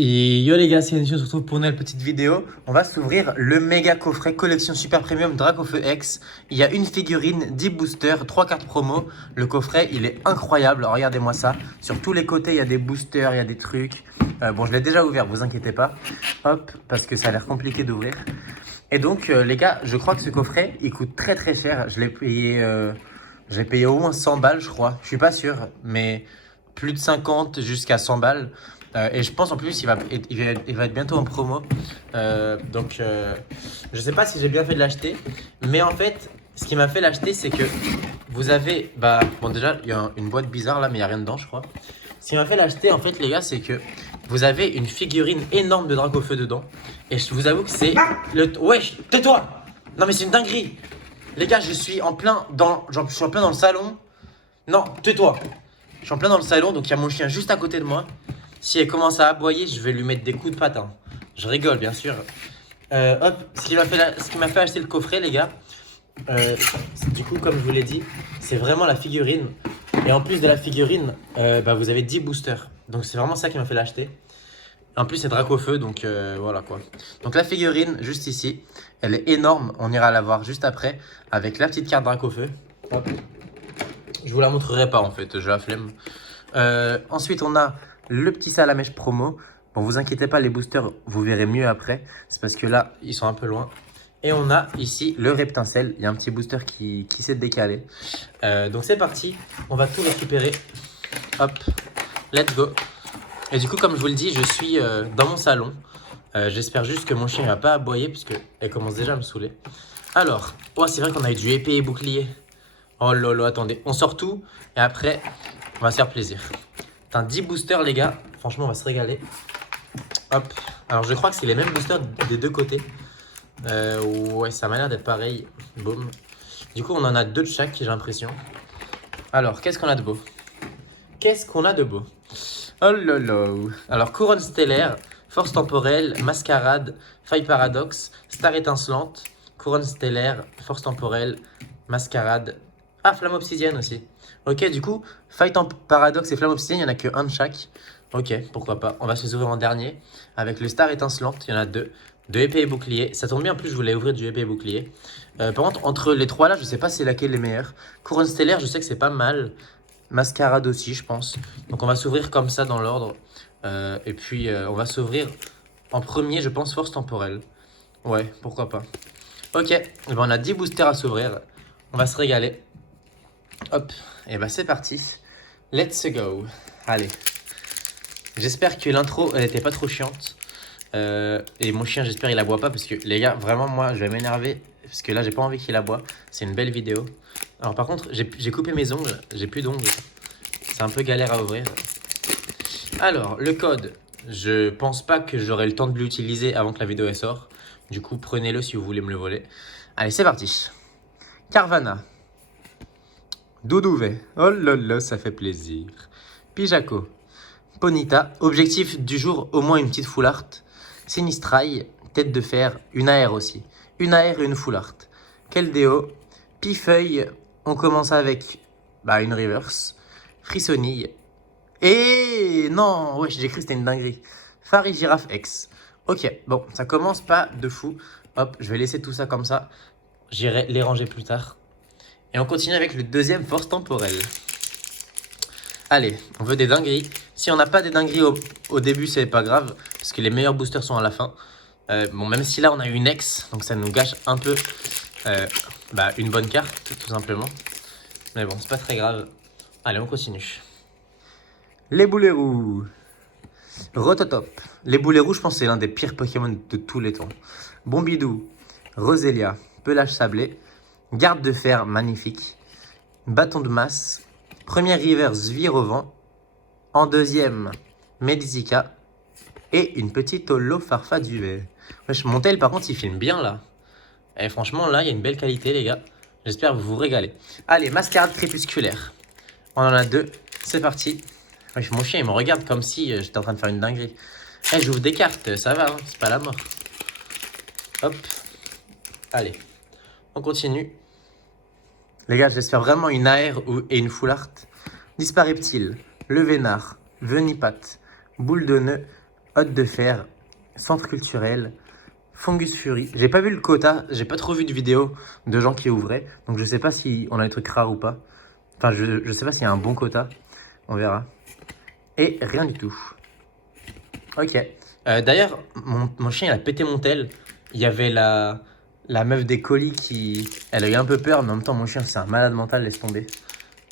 Et yo les gars, c'est Yannick, on se retrouve pour une nouvelle petite vidéo. On va s'ouvrir le méga coffret collection super premium Dracofeu X. Il y a une figurine, 10 boosters, 3 cartes promo. Le coffret, il est incroyable. Regardez-moi ça. Sur tous les côtés, il y a des boosters, il y a des trucs. Bon, je l'ai déjà ouvert, vous inquiétez pas. Hop, parce que ça a l'air compliqué d'ouvrir. Et donc, les gars, je crois que ce coffret, il coûte très très cher. Je l'ai payé au moins 100 balles, je crois. Je suis pas sûr, mais plus de 50 jusqu'à 100 balles. Et je pense en plus il va être bientôt en promo. Je sais pas si j'ai bien fait de l'acheter. Mais en fait, ce qui m'a fait l'acheter, c'est que vous avez. Bon, déjà, il y a une boîte bizarre là, mais il n'y a rien dedans, je crois. Ce qui m'a fait l'acheter, en fait, les gars, c'est que vous avez une figurine énorme de Dracofeu dedans. Et je vous avoue que c'est. Wesh, tais-toi! Non, mais c'est une dinguerie! Les gars, je suis en plein dans le salon. Non, tais-toi! Je suis en plein dans le salon, donc il y a mon chien juste à côté de moi. Si elle commence à aboyer, je vais lui mettre des coups de patin. Je rigole, bien sûr. Hop, ce qui m'a fait acheter le coffret, les gars, du coup, comme je vous l'ai dit, c'est vraiment la figurine. Et en plus de la figurine, vous avez 10 boosters. Donc c'est vraiment ça qui m'a fait l'acheter. En plus, c'est Dracofeu, donc voilà quoi. Donc la figurine, juste ici, elle est énorme. On ira la voir juste après, avec la petite carte Dracofeu. Hop. Je vous la montrerai pas en fait, j'ai la flemme. Ensuite, on a le petit salamèche promo. Bon, vous inquiétez pas, les boosters, vous verrez mieux après. C'est parce que là, ils sont un peu loin. Et on a ici le reptincelle. Il y a un petit booster qui s'est décalé. Donc c'est parti. On va tout récupérer. Hop, let's go. Et du coup, comme je vous le dis, je suis dans mon salon. J'espère juste que mon chien ne va pas aboyer parce qu'elle commence déjà à me saouler. Alors, c'est vrai qu'on a eu du épée et bouclier. Oh lolo, attendez. On sort tout et après, on va se faire plaisir. Putain, 10 boosters, les gars. Franchement, on va se régaler. Hop. Alors, je crois que c'est les mêmes boosters des deux côtés. Ouais, ça m'a l'air d'être pareil. Boum. Du coup, on en a deux de chaque, j'ai l'impression. Alors, qu'est-ce qu'on a de beau? Oh lolo. Alors, couronne stellaire, force temporelle, mascarade, faille paradoxe, star étincelante, couronne stellaire, force temporelle, mascarade. Ah, flamme obsidienne aussi. Ok, du coup, Fight en Paradoxe et Flamme Obsidienne, il n'y en a que un de chaque. Ok, pourquoi pas. On va se les ouvrir en dernier. Avec le Star étincelante, il y en a deux. De épée et bouclier. Ça tombe bien, en plus, je voulais ouvrir du épée et bouclier. Par contre, entre les trois là, je sais pas c'est laquelle est meilleure. Couronne stellaire, je sais que c'est pas mal. Mascarade aussi, je pense. Donc on va s'ouvrir comme ça dans l'ordre. Et puis, on va s'ouvrir en premier, je pense, Force temporelle. Ouais, pourquoi pas. Ok, on a 10 boosters à s'ouvrir. On va se régaler. Hop, et c'est parti. Let's go. Allez. J'espère que l'intro, elle était pas trop chiante. Et mon chien, j'espère il aboie pas parce que les gars, vraiment, moi, je vais m'énerver parce que là, j'ai pas envie qu'il aboie. C'est une belle vidéo. Alors, par contre, j'ai coupé mes ongles. J'ai plus d'ongles. C'est un peu galère à ouvrir. Alors, le code, je pense pas que j'aurai le temps de l'utiliser avant que la vidéo elle sort. Du coup, prenez-le si vous voulez me le voler. Allez, c'est parti. Carvana. Doudouvet, oh là là, ça fait plaisir. Pijaco, Ponita, objectif du jour, au moins une petite full art. Sinistrail, tête de fer, une AR aussi. Une AR et une full art. Keldeo, Pifeuille, on commence avec une reverse. Frissonille. Et non, ouais, j'ai cru que c'était une dinguerie. Fari Girafe X. Ok, bon, ça commence pas de fou. Hop, je vais laisser tout ça comme ça. J'irai les ranger plus tard. Et on continue avec le deuxième force temporelle. Allez, on veut des dingueries. Si on n'a pas des dingueries au début, c'est pas grave, parce que les meilleurs boosters sont à la fin. Bon, même si là, on a une ex, donc ça nous gâche un peu une bonne carte, tout simplement. Mais bon, c'est pas très grave. Allez, on continue. Les boulets roux. Rototop. Les boulets roux, je pense que c'est l'un des pires Pokémon de tous les temps. Bombidou. Roselia. Pelage sablé. Garde de fer, magnifique. Bâton de masse. Première reverse, Virovent. En deuxième, Medizika. Et une petite holo Farfaduvet. Wesh, mon tel, par contre, il filme bien là. Et franchement, là, il y a une belle qualité, les gars. J'espère vous régaler. Allez, mascarade crépusculaire. On en a deux. C'est parti. Wesh, mon chien, il me regarde comme si j'étais en train de faire une dinguerie. J'ouvre des cartes, ça va, hein, c'est pas la mort. Hop. Allez, on continue. Les gars, j'espère vraiment une AR et une full art. Dispareptile, le Vénard, Venipat, Boule de nœud, Hôte de fer, centre culturel, Fungus Fury. J'ai pas vu le quota, j'ai pas trop vu de vidéos de gens qui ouvraient. Donc je sais pas si on a des trucs rares ou pas. Enfin, je sais pas s'il y a un bon quota. On verra. Et rien du tout. Ok. D'ailleurs, mon chien, il a pété mon tel. Il y avait la meuf des colis qui... Elle a eu un peu peur, mais en même temps, mon chien, c'est un malade mental, laisse tomber.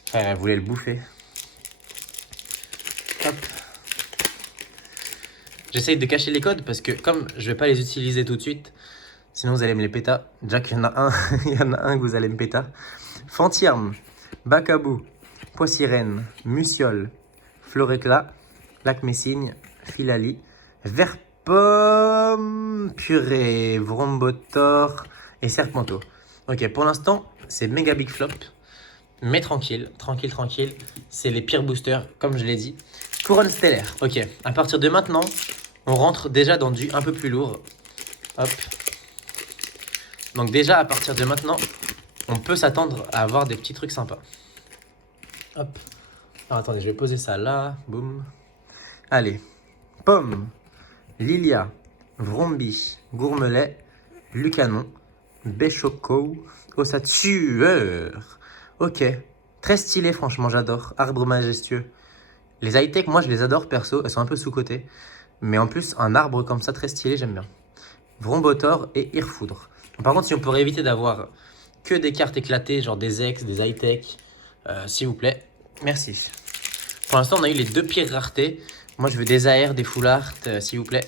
Enfin, elle voulait le bouffer. Hop. J'essaye de cacher les codes parce que comme je vais pas les utiliser tout de suite, sinon vous allez me les péta. Déjà qu'il y en a un, il y en a un que vous allez me péta. Fantirme, Bacabou, Poissirène, Muciole, Floréclat, Lac Messigne, Filali, Verpomme, Purée, Vrombotor et Serpenteau. Ok, pour l'instant, c'est méga big flop. Mais tranquille, tranquille, tranquille. C'est les pires boosters, comme je l'ai dit. Couronne stellaire. Ok, à partir de maintenant, on rentre déjà dans du un peu plus lourd. Hop. Donc déjà, à partir de maintenant, on peut s'attendre à avoir des petits trucs sympas. Hop. Alors attendez, je vais poser ça là. Boum. Allez. Pomme, Lilia, Vrombi, Gourmelet, Lucanon, Béchoco, Ossature. Ok. Très stylé, franchement, j'adore. Arbre majestueux. Les high-tech, moi, je les adore perso. Elles sont un peu sous-cotées. Mais en plus, un arbre comme ça, très stylé, j'aime bien. Vrombotor et Irfoudre. Par contre, si on pourrait éviter d'avoir que des cartes éclatées, genre des ex, des high-tech, s'il vous plaît, merci. Pour l'instant, on a eu les deux pires raretés. Moi, je veux des AR, des full art, s'il vous plaît.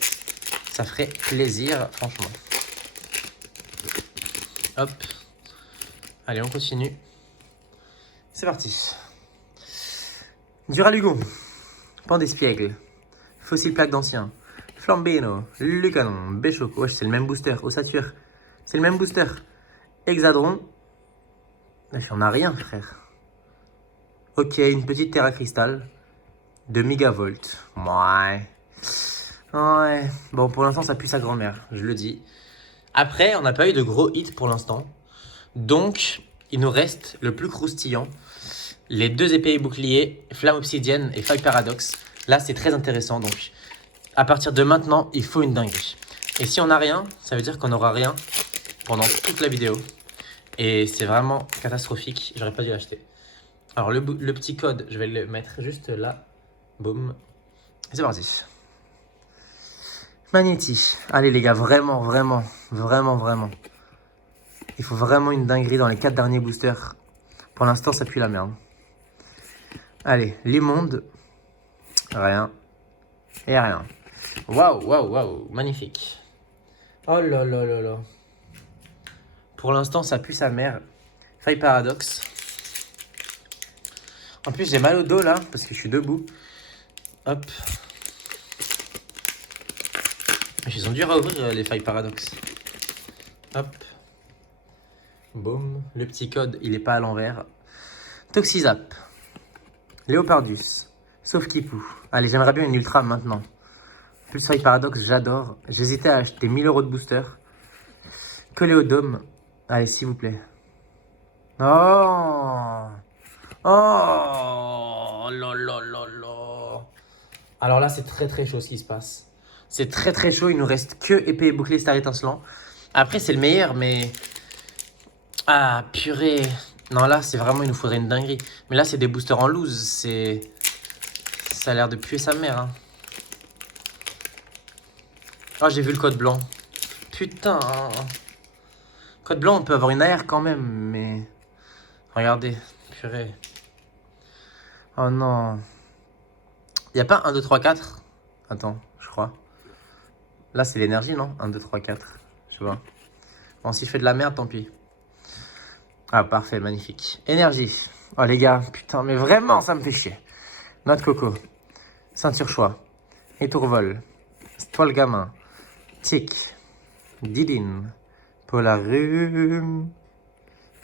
Ça ferait plaisir, franchement. Hop. Allez, on continue. C'est parti. Duralugon, Pandespiègle, Fossile Plaque d'Ancien, Flambino, Lucanon, Béchoco. Wesh, c'est le même booster. Ossature, c'est le même booster. Hexadron. Wesh, on a rien, frère. Ok, une petite Terra Cristal de Megavolt. Ouais. Ouais. Bon, pour l'instant, ça pue sa grand-mère, je le dis. Après, on n'a pas eu de gros hits pour l'instant. Donc, il nous reste le plus croustillant. Les deux épées et boucliers, Flamme Obsidienne et Faille Paradoxe. Là, c'est très intéressant. Donc, à partir de maintenant, il faut une dinguerie. Et si on n'a rien, ça veut dire qu'on n'aura rien pendant toute la vidéo. Et c'est vraiment catastrophique. J'aurais pas dû l'acheter. Alors, le petit code, je vais le mettre juste là. Boum. C'est parti. Magnéti. Allez, les gars, vraiment, vraiment, vraiment, vraiment. Il faut vraiment une dinguerie dans les 4 derniers boosters. Pour l'instant, ça pue la merde. Allez, l'immonde. Rien. Et rien. Waouh, waouh, waouh. Magnifique. Oh là là là là. Pour l'instant, ça pue sa mère. Faille paradoxe. En plus, j'ai mal au dos là, parce que je suis debout. Hop. Ils sont durs à ouvrir, les failles paradoxe. Hop. Boum. Le petit code, il est pas à l'envers. Toxizap. Léopardus. Sauf Kipou. Allez, j'aimerais bien une ultra maintenant. Plus faille paradoxe, j'adore. J'hésitais à acheter 1000 € de booster. Que Léodome. Allez, s'il vous plaît. Oh. Oh là là là là. Alors là, c'est très très chaud ce qui se passe. C'est très très chaud. Il nous reste que épée et bouclier star étincelant. Après, c'est le meilleur, mais... Ah, purée. Non, là, c'est vraiment... Il nous faudrait une dinguerie. Mais là, c'est des boosters en loose. C'est... Ça a l'air de puer sa mère. Hein. Oh, j'ai vu le code blanc. Putain. Code blanc, on peut avoir une AR quand même, mais... Regardez. Purée. Oh non. Il n'y a pas 1, 2, 3, 4 ? Attends, je crois. Là, c'est l'énergie, non ? 1, 2, 3, 4. Je vois. Bon, si je fais de la merde, tant pis. Ah, parfait, magnifique. Énergie. Oh, les gars, putain, mais vraiment, ça me fait chier. Noix de coco. Ceinture choix. Étourvol. Toile gamin. Tic. Didine. Polarum.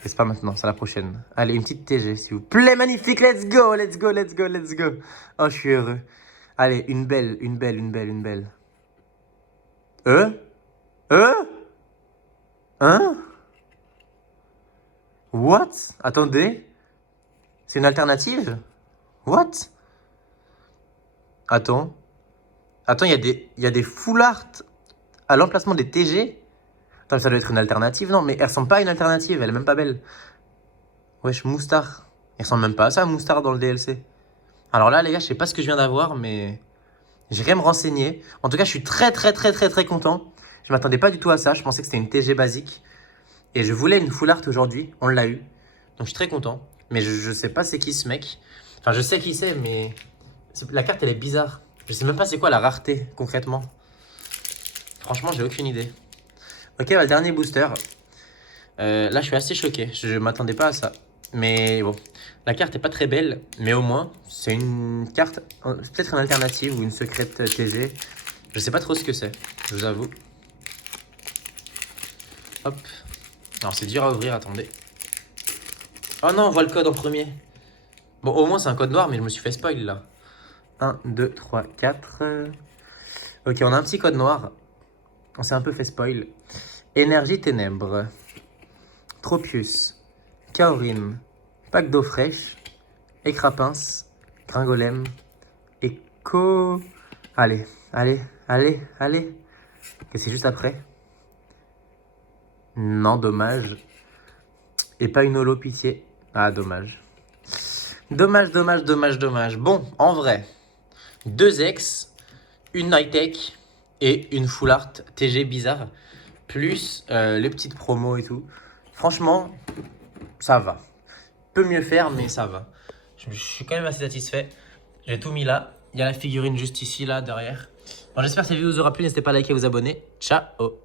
C'est pas maintenant, c'est la prochaine. Allez, une petite TG, s'il vous plaît. Magnifique, let's go, let's go, let's go, let's go. Oh, je suis heureux. Allez, une belle, une belle, une belle, une belle. Hein? What? Attendez. C'est une alternative? What? Attends. Attends, il y a des full art à l'emplacement des TG. Attends, ça doit être une alternative, non? Mais elle ressemble pas à une alternative, elle est même pas belle. Wesh, Moustar. Il ressemble même pas à ça, Moustar, dans le DLC. Alors là, les gars, je sais pas ce que je viens d'avoir, mais j'irai me renseigner. En tout cas, je suis très content. Je m'attendais pas du tout à ça. Je pensais que c'était une TG basique. Et je voulais une full art aujourd'hui. On l'a eu. Donc je suis très content. Mais je sais pas c'est qui ce mec. Enfin, je sais qui c'est, mais la carte, elle est bizarre. Je sais même pas c'est quoi la rareté, concrètement. Franchement, j'ai aucune idée. Ok, bah, le dernier booster. Là, je suis assez choqué. Je m'attendais pas à ça. Mais bon, la carte est pas très belle. Mais au moins, c'est une carte, peut-être une alternative ou une secrète TG. Je sais pas trop ce que c'est, je vous avoue. Hop. Alors, c'est dur à ouvrir, attendez. Oh non, on voit le code en premier. Bon, au moins, c'est un code noir, mais je me suis fait spoil là. 1, 2, 3, 4. Ok, on a un petit code noir. On s'est un peu fait spoil. Énergie ténèbres. Tropius. Kaorin. Pack d'eau fraîche. Écrapince. Gringolem. Echo. Allez. Et c'est juste après. Non, dommage. Et pas une holo pitié. Ah, dommage. Dommage. Bon, en vrai, 2 ex, une Night-Tech et une Full Art TG bizarre, plus les petites promos et tout. Franchement, ça va. Peut mieux faire, mais ça va. Je suis quand même assez satisfait. J'ai tout mis là. Il y a la figurine juste ici, là, derrière. Bon, j'espère que cette vidéo vous aura plu. N'hésitez pas à liker et vous abonner. Ciao!